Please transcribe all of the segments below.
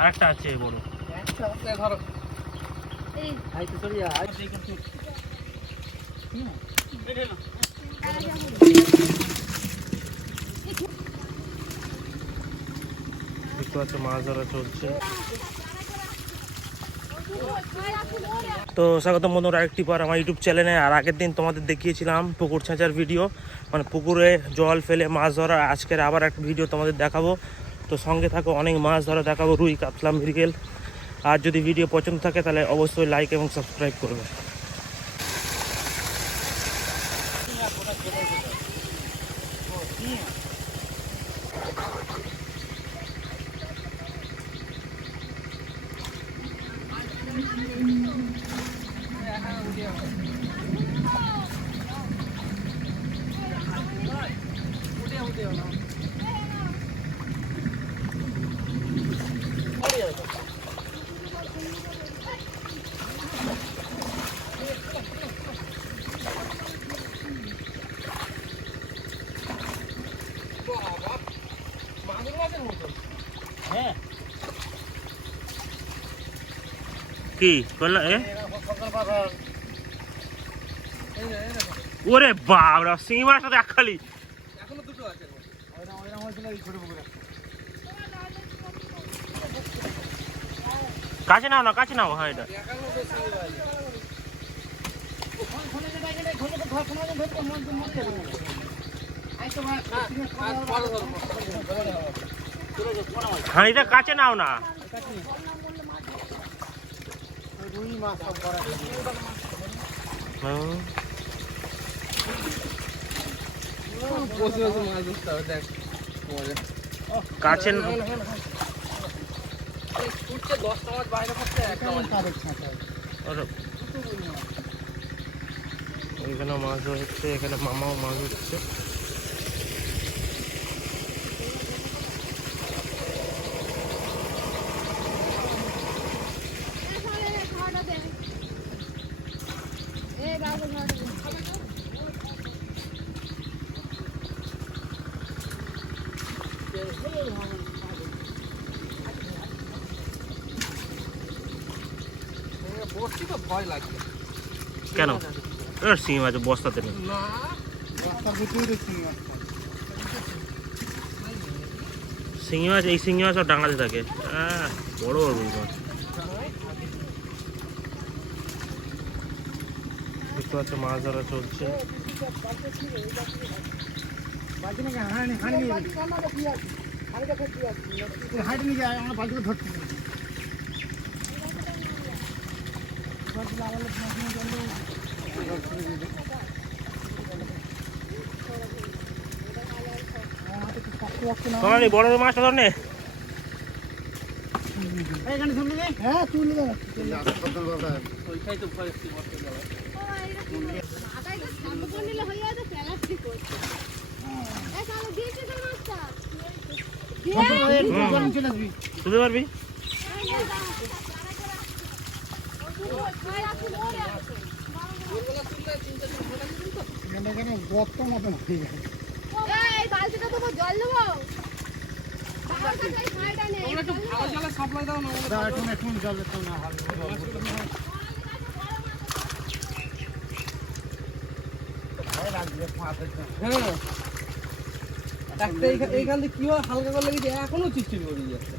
আর একটা আছে বড়। মাছ ধরা চলছে। তো স্বাগতম বন্ধুরা, আরেকটি পর আমার ইউটিউব চ্যানেলে আর আগের দিন তোমাদের দেখিয়েছিলাম পুকুর ছেঁচার ভিডিও মানে পুকুরে জল ফেলে মাছ ধরা আজকের আবার একটা ভিডিও তোমাদের দেখাবো। তো সঙ্গে থাকো, অনেক মাছ ধরা, দেখাবো রুই, কাতলা, মৃগেল। আর যদি ভিডিও পছন্দ থাকে, তাহলে অবশ্যই লাইক এবং সাবস্ক্রাইব করবে। হ্যাঁ কি? করলা এ? ওরে বাবরা শিঙি মাছ সাথে এক খালি। কাছে নাও না কাছে নাও হ্যাঁ এটা। হাঁড়িটা কাছে নাও না। হুম। কাছে এখানে মাছ হচ্ছে এখানে মামাও মাছ হচ্ছে কেন? এর শিঙি মাছ বস্তাতে নেই। শিঙি মাছ এই শিঙি মাছ সব ডাঙাতে থাকে। বড় বড় রুই মাছ দেখতে পাচ্ছ মাছ ধরা চলছে। নিলে হয়ে যাবে প্লাস্টিক করছে এই কালো জল এই এইখান থেকে কি হয় হালকা করে লেগেছে এখনও চিটচিট করে যাচ্ছে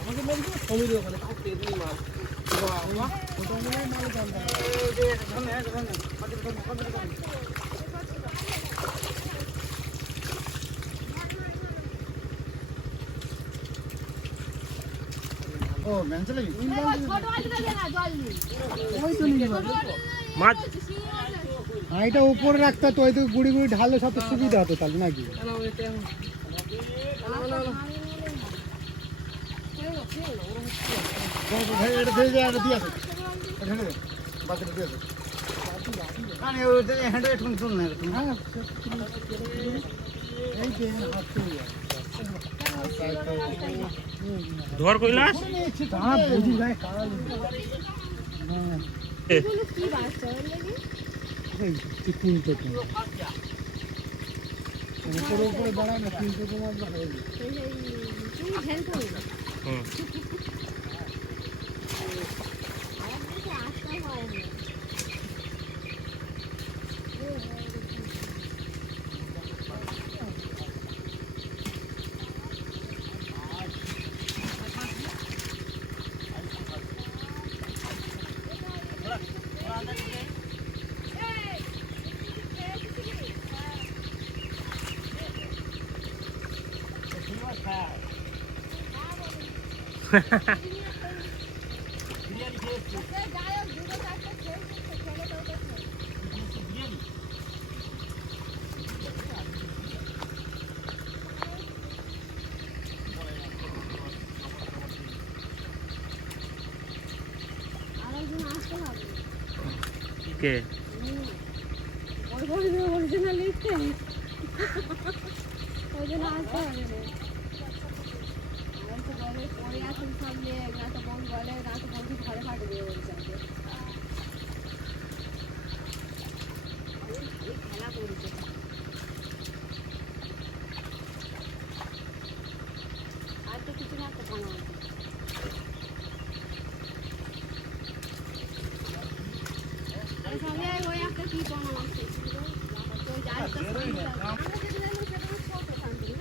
আমাকে বলছো সমীর ওখানে তাও পেদনি মাছ বাবা ছোট বালতিটা দে না জল নেই হাঁড়িটা উপরে রাখতে ওই তো গুড়ি গুড়ি ঢালে সব সুবিধা হতো তাহলে নাকি না এটা এখন এটা ধরে যায়, এটা দিয়ে আসো। এটা ঢেলে দে। বাকিটা দিয়ে আসো। কানে ওই যে হ্যান্ডে একটু চল না এরকম। হ্যাঁ, এই যে এখানে হাত চলে যায়। ধর কইলাস হ্যাঁ, বুঝি যায়, কাল। হ্যাঁ, এগুলো কি বাচ্চা ওর লাগি এই যে তিনটে তিনটে। উপরে উপরে দাঁড়ায় না তিনশো তোমার 嗯。কে? ওই জন্য আসতে হবে না আর তো বলে পরে আসুন সামনে না তো বোন বলে না তো বোনকে ঘরে পাঠিয়ে দিয়ে বলছে আজকে। এই খেলা করছে আর তো কিছু না তো বানাবো আর সঙ্গে ওই একটা কি বানানো আছে ওই যাই তো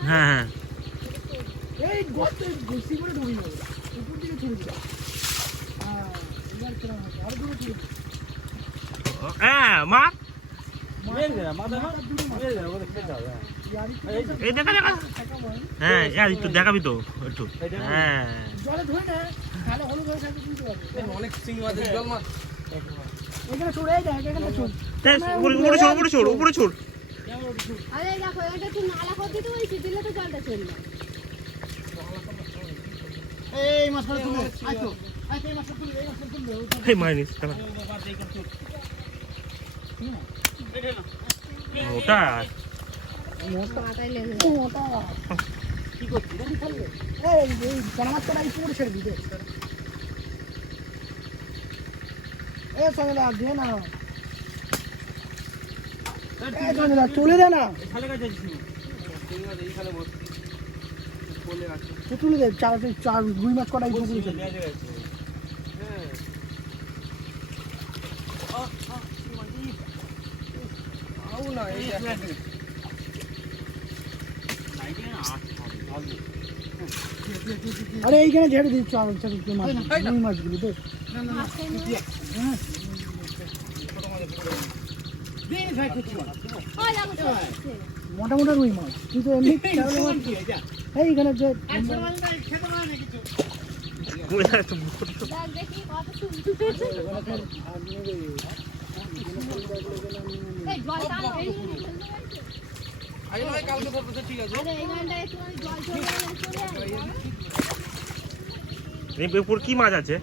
হ্যাঁ হ্যাঁ। এই গর্তে ঘুষি করে ঢুকে যাবে উপর দিকে ছড়ে যাবে হ্যাঁ এবার হবে আরও দূরে ছড়ে মা দেখাবি তো একটু। হ্যাঁ। জলে ধরে না তাহলে হলুদ অনেক সিং মাছ জল মাছ এখানে উপরে উপরে উপরে আরে দেখো এটা একটু নালা করে দিতে বলছি দিলে তো জলটা চলবে এই মাছটা তুলে আইতো আইতো এই মাছটা তুলে এই মাছটা তুলে এই মাইনিস দাঁড়া। ওটা মাথায় লেগে ওটা কি করছিস এই পুরো ছেড়ে দিতে এ সঙ্গে দে না এই সঙ্গে তুলে দে না। তুলে দে চার চার আরে এইখানে ঝেড়ে দিচ্ছ চার মাছ রুই মাছগুলো দেখ হ্যাঁ দিন ভাই কুচি মাছ ওই দেখো চলছে মোটা মোটা রুই মাছ। তুই তো এমনি এখানে যে দেখ দেখি কত সুন্দর এই জলটা এই আগে ভাই কালকে করব তো ঠিক আছে আরে এইখানটা একটু জল চলে গেলে চলে আসবে এই উপর কি মাছ আছে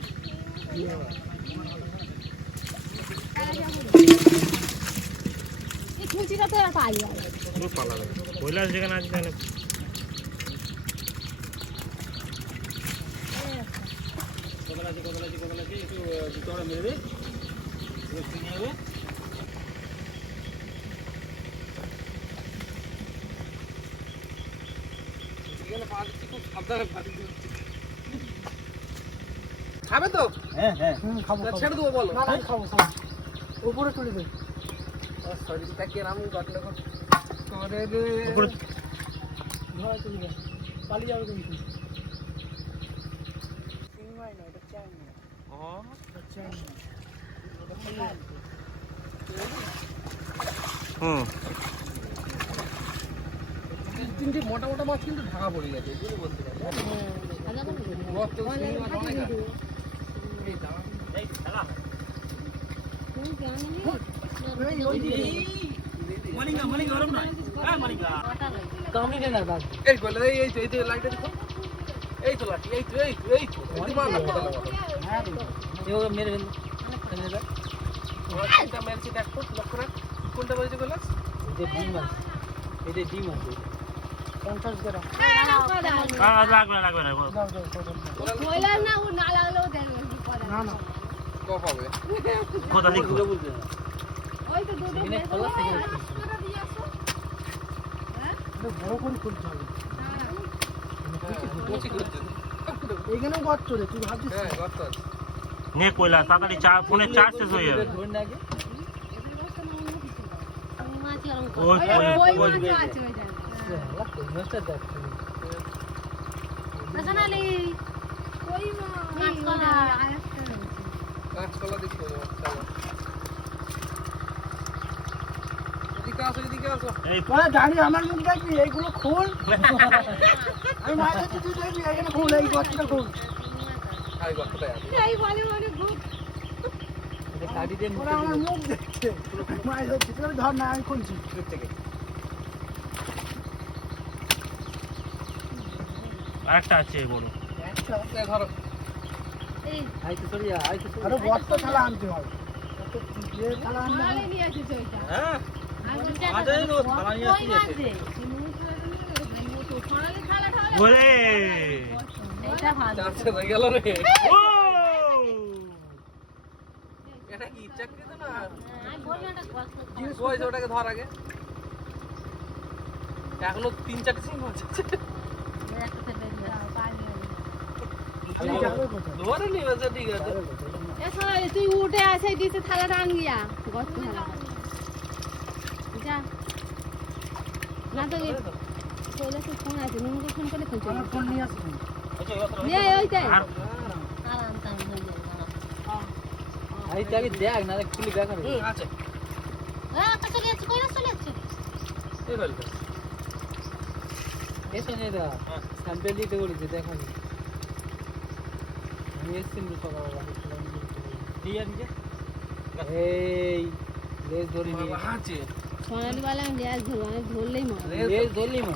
খুঁচিটা তো আর পাই পুরো পালাবে কৈলাস যেখানে আছে সেখানে। কোদাল আছে কোদাল আছে কোদাল আছে একটু ভিতরে মেরে দে একটু সিং হবে এখানে পা দিচ্ছি খুব তো হ্যাঁ হ্যাঁ খাব। ছেড়ে দেবো বলো। না না খাব খাব। উপরে তুলে দে পালিয়ে তিনটে মোটা মোটা মাছ কিন্তু ঢাকা পড়ে গেছে এগুলো বলতে পারি। এই দাঁড়া। দে না দাদা এই কইলে এই এই তো এই তো লাইটটা এই তো এই তো এই তো এই তো এই তো মার না কোদালে মারো। হ্যাঁ এভাবে মেরে ফেলব ফেলে দেবে কোনটা মেরেছি দেখো লক্ষ্য রাখ কোনটা পঞ্চাশ গ্রাম লাগবে লাগবে না না না লাগলেও ওই তো দুটো বের করে দিয়ে আসো। হ্যাঁ? বড় করে খুলতে হবে। কচি করতে এইখানেও গর্ত রে তুই ভাবছিস হ্যাঁ গর্ত আছে। নে কইলা তাড়াতাড়ি চা ফোনে চার্জ শেষ হয়ে যাবে। ওই ওই ওই মাছও আছে ওই জায়গায়। ওই মাছ আর একটা রয়েছে। কাঁচকলা দেখতে হবে চলো। এদিকে আসো এদিকে আসো। এই তোরা জানি আমার মুখ দেখবি এইগুলো খোল। আমি মাছ ধরছি তুই দেখবি এখানে খোল এই গর্তটা খোল। এই গর্তটাই আছে এই বলে বলে ঘুর। ওরা আমার মুখ দেখছে। মাছ ধরছি তুই ধর না আমি খুলছি। দূর থেকে। আরেকটা আছে বড়। একটা এই ধরো। এই। আরও গর্ত থালা আনতে হবে? থালায় নিয়ে আসিস হ্যাঁ। ওটাকে ধর আগে এখনও তিন চারটে সিং আছে? ধরে নিবে ঠিক আছে তুই উঠে আসে, দিছে থালাটা আন গিয়া গর্ত থালা যা না তো চলে ফোন আছে নুনকে ফোন করে ফোন আমার ফোন নিয়ে আসবি। নে ওইটাই আরাম টাইম হয়ে যাবে আছে। হ্যাঁ কই চলে যাচ্ছে? এই ফেলতে স্যাম্পেল দিতে বলেছে দেখাবি আমি। এসেছি সকালবেলা এই লেজ ধরি নিয়ে আছে। সোনালি বলে আমি গ্যাস ধরবো আমি ধরলেই মার লেজ ধরলি মা